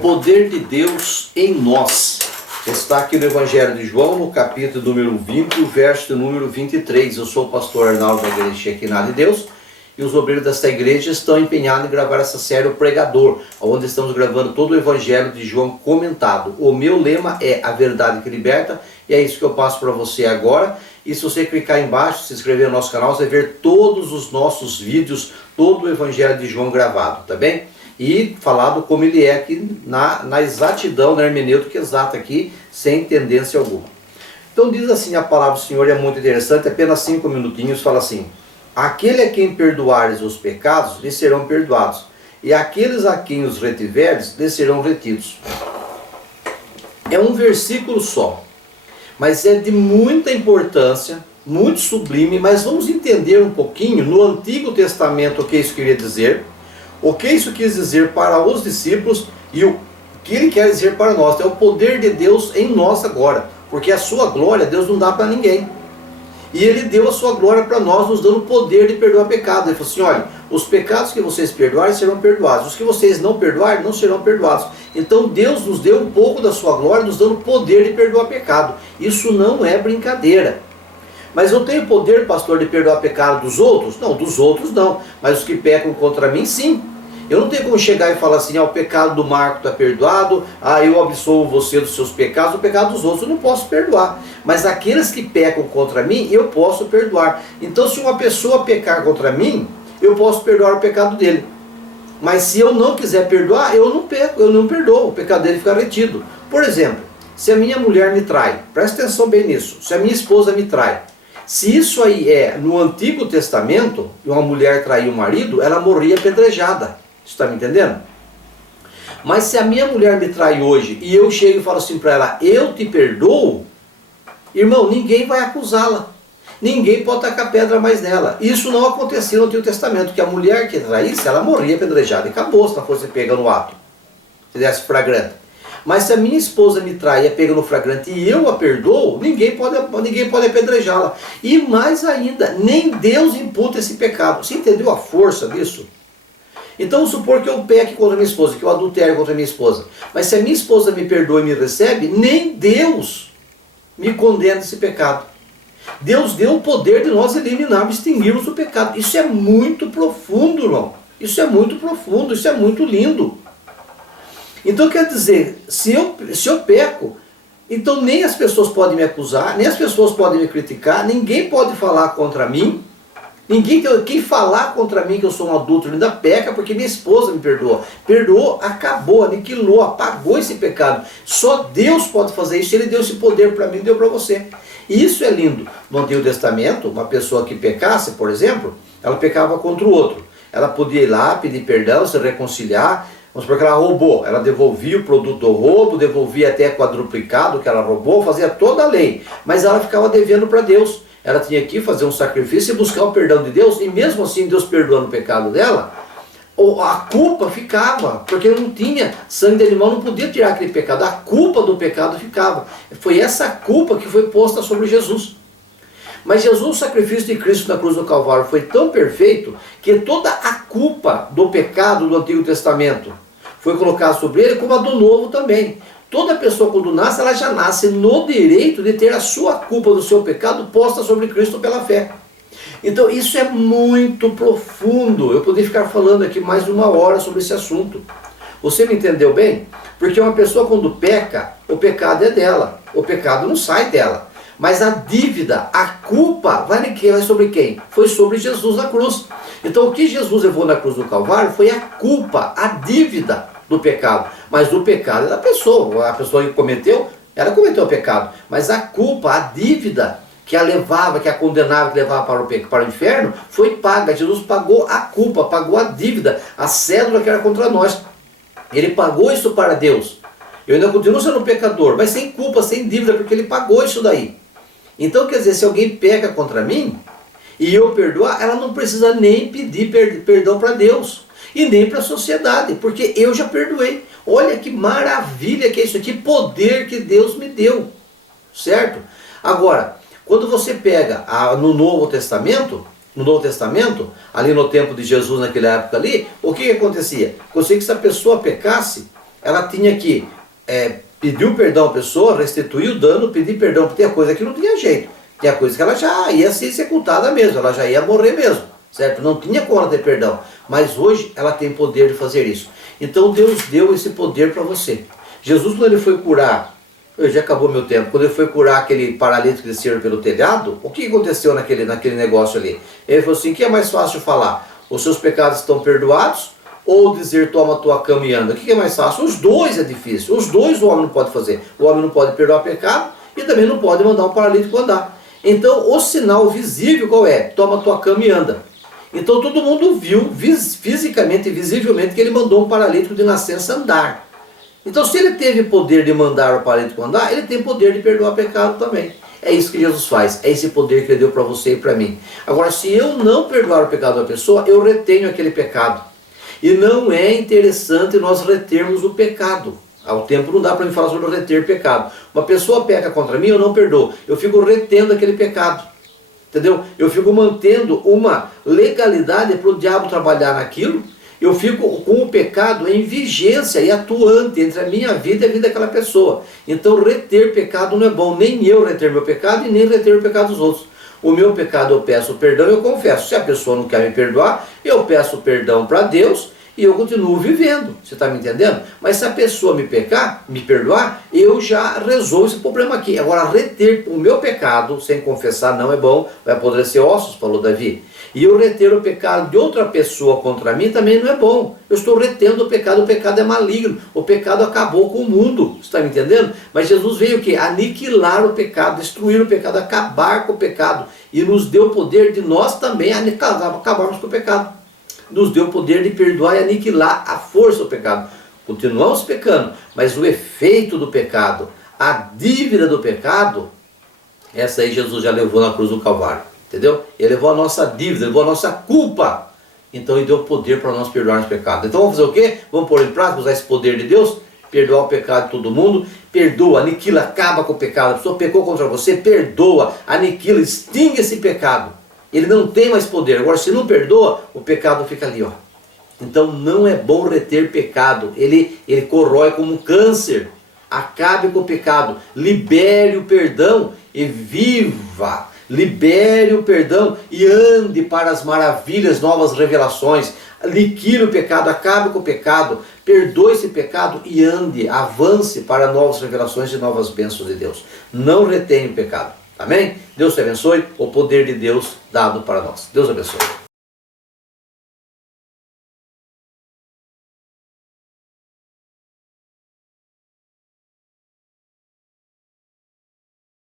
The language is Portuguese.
poder de Deus em nós. Está aqui no Evangelho de João, no capítulo número 20, o verso número 23. Eu sou o pastor Arnaldo da Igreja Shekinah de Deus e os obreiros desta igreja estão empenhados em gravar essa série O Pregador, onde estamos gravando todo o Evangelho de João comentado. O meu lema é a verdade que liberta e é isso que eu passo para você agora. E se você clicar embaixo, se inscrever no nosso canal, você vai ver todos os nossos vídeos, todo o Evangelho de João gravado, tá bem? E falado como ele é aqui na exatidão, na hermenêutica exata aqui, sem tendência alguma. Então diz assim a palavra do Senhor, é muito interessante, apenas 5 minutinhos, fala assim: aquele a quem perdoares os pecados, lhes serão perdoados, e aqueles a quem os retiveres, lhes serão retidos. É um versículo só, mas é de muita importância, muito sublime, mas vamos entender um pouquinho no Antigo Testamento o que isso queria dizer, o que isso quis dizer para os discípulos e o que ele quer dizer para nós. É o poder de Deus em nós agora, porque a sua glória Deus não dá para ninguém. E ele deu a sua glória para nós, nos dando o poder de perdoar pecado. Ele falou assim: olha, os pecados que vocês perdoarem serão perdoados, os que vocês não perdoarem não serão perdoados. Então Deus nos deu um pouco da sua glória, nos dando o poder de perdoar pecado. Isso não é brincadeira. Mas eu tenho poder, pastor, de perdoar pecado dos outros? Não, dos outros não, mas os que pecam contra mim, sim. Eu não tenho como chegar e falar assim: o pecado do Marco está perdoado, eu absolvo você dos seus pecados, o pecado dos outros eu não posso perdoar. Mas aqueles que pecam contra mim, eu posso perdoar. Então se uma pessoa pecar contra mim, eu posso perdoar o pecado dele. Mas se eu não quiser perdoar, eu não peco, eu não perdoo, o pecado dele fica retido. Por exemplo, se a minha mulher me trai, presta atenção bem nisso, se a minha esposa me trai, se isso aí é no Antigo Testamento, uma mulher trair o marido, ela morria apedrejada. Você está me entendendo? Mas se a minha mulher me trai hoje e eu chego e falo assim para ela: eu te perdoo, irmão, ninguém vai acusá-la. Ninguém pode tacar pedra mais nela. Isso não acontecia no Antigo Testamento, que a mulher que traísse, ela morria apedrejada e acabou se ela fosse pega no ato, se desse flagrante. Mas se a minha esposa me trai e é pega no flagrante e eu a perdoo, ninguém pode apedrejá-la. E mais ainda, nem Deus imputa esse pecado. Você entendeu a força disso? Então vamos supor que eu peque contra minha esposa, que eu adultere contra minha esposa. Mas se a minha esposa me perdoa e me recebe, nem Deus me condena esse pecado. Deus deu o poder de nós eliminarmos, extinguirmos o pecado. Isso é muito profundo, irmão. Isso é muito profundo, isso é muito lindo. Então quer dizer, se eu peco, então nem as pessoas podem me acusar, nem as pessoas podem me criticar, ninguém pode falar contra mim. Quem falar contra mim que eu sou um adúltero ainda peca, porque minha esposa me perdoou. Perdoou, acabou, aniquilou, apagou esse pecado. Só Deus pode fazer isso. Ele deu esse poder para mim e deu para você. E isso é lindo. No Antigo Testamento, uma pessoa que pecasse, por exemplo, ela pecava contra o outro. Ela podia ir lá, pedir perdão, se reconciliar. Vamos supor que ela roubou. Ela devolvia o produto do roubo, devolvia até quadruplicado que ela roubou, fazia toda a lei. Mas ela ficava devendo para Deus. Ela tinha que fazer um sacrifício e buscar o perdão de Deus, e mesmo assim Deus perdoando o pecado dela, a culpa ficava, porque não tinha sangue de animal, não podia tirar aquele pecado, a culpa do pecado ficava. Foi essa culpa que foi posta sobre Jesus. Mas Jesus, o sacrifício de Cristo na cruz do Calvário foi tão perfeito, que toda a culpa do pecado do Antigo Testamento foi colocada sobre ele, como a do Novo também. Toda pessoa quando nasce, ela já nasce no direito de ter a sua culpa do seu pecado posta sobre Cristo pela fé. Então isso é muito profundo. Eu poderia ficar falando aqui mais de 1 hora sobre esse assunto. Você me entendeu bem? Porque uma pessoa quando peca, o pecado é dela. O pecado não sai dela. Mas a dívida, a culpa, vai sobre quem? Foi sobre Jesus na cruz. Então o que Jesus levou na cruz do Calvário foi a culpa, a dívida do pecado. Mas o pecado é da pessoa. A pessoa que cometeu, ela cometeu o pecado. Mas a culpa, a dívida que a levava, que a condenava, que levava para o inferno, foi paga. Jesus pagou a culpa, pagou a dívida, a cédula que era contra nós. Ele pagou isso para Deus. Eu ainda continuo sendo um pecador, mas sem culpa, sem dívida, porque ele pagou isso daí. Então quer dizer, se alguém peca contra mim, e eu perdoar, ela não precisa nem pedir perdão para Deus. E nem para a sociedade, porque eu já perdoei. Olha que maravilha que é isso aqui, poder que Deus me deu, certo? Agora, quando você pega no Novo Testamento, ali no tempo de Jesus, naquela época ali, o que acontecia? Acontecia que se a pessoa pecasse, ela tinha que pedir o perdão à pessoa, restituir o dano, pedir perdão, porque tinha coisa que não tinha jeito. Tinha coisa que ela já ia ser executada mesmo, ela já ia morrer mesmo, certo? Não tinha como ela ter perdão. Mas hoje ela tem poder de fazer isso. Então Deus deu esse poder para você. Jesus, quando ele foi curar, já acabou meu tempo, quando ele foi curar aquele paralítico que desceram pelo telhado, o que aconteceu naquele negócio ali? Ele falou assim, o que é mais fácil falar? Os seus pecados estão perdoados? Ou dizer, toma a tua cama e anda? O que é mais fácil? Os dois é difícil. Os dois o homem não pode fazer. O homem não pode perdoar pecado e também não pode mandar um paralítico andar. Então o sinal visível qual é? Toma a tua cama e anda. Então todo mundo viu fisicamente e visivelmente que ele mandou um paralítico de nascença andar. Então se ele teve poder de mandar o paralítico andar, ele tem poder de perdoar pecado também. É isso que Jesus faz, é esse poder que ele deu para você e para mim. Agora, se eu não perdoar o pecado da pessoa, eu retenho aquele pecado. E não é interessante nós retermos o pecado. Ao tempo não dá para me falar sobre reter pecado. Uma pessoa peca contra mim, eu não perdoo. Eu fico retendo aquele pecado. Entendeu? Eu fico mantendo uma legalidade para o diabo trabalhar naquilo. Eu fico com o pecado em vigência e atuante entre a minha vida e a vida daquela pessoa. Então reter pecado não é bom. Nem eu reter meu pecado e nem reter o pecado dos outros. O meu pecado eu peço perdão e eu confesso. Se a pessoa não quer me perdoar, eu peço perdão para Deus e eu continuo vivendo. Você está me entendendo? Mas se a pessoa me perdoar, eu já resolvo esse problema aqui. Agora, reter o meu pecado sem confessar não é bom, vai apodrecer ossos, falou Davi. E eu reter o pecado de outra pessoa contra mim também não é bom. Eu estou retendo o pecado é maligno. O pecado acabou com o mundo. Você está me entendendo? Mas Jesus veio o quê? Aniquilar o pecado, destruir o pecado, acabar com o pecado. E nos deu o poder de nós também acabarmos com o pecado. Nos deu o poder de perdoar e aniquilar a força do pecado. Continuamos pecando, mas o efeito do pecado, a dívida do pecado, essa aí Jesus já levou na cruz do Calvário. Entendeu? Ele levou a nossa dívida, levou a nossa culpa. Então ele deu poder para nós perdoarmos o pecado. Então vamos fazer o quê? Vamos pôr em prática, usar esse poder de Deus, perdoar o pecado de todo mundo, perdoa, aniquila, acaba com o pecado. A pessoa pecou contra você, perdoa, aniquila, extingue esse pecado. Ele não tem mais poder. Agora, se não perdoa, o pecado fica ali, ó. Então não é bom reter pecado. Ele corrói como um câncer. Acabe com o pecado, libere o perdão e viva. Libere o perdão e ande para as maravilhas, novas revelações. Liquide o pecado, acabe com o pecado, perdoe esse pecado e ande, avance para novas revelações e novas bênçãos de Deus. Não retenha o pecado. Amém? Deus te abençoe, o poder de Deus dado para nós. Deus abençoe.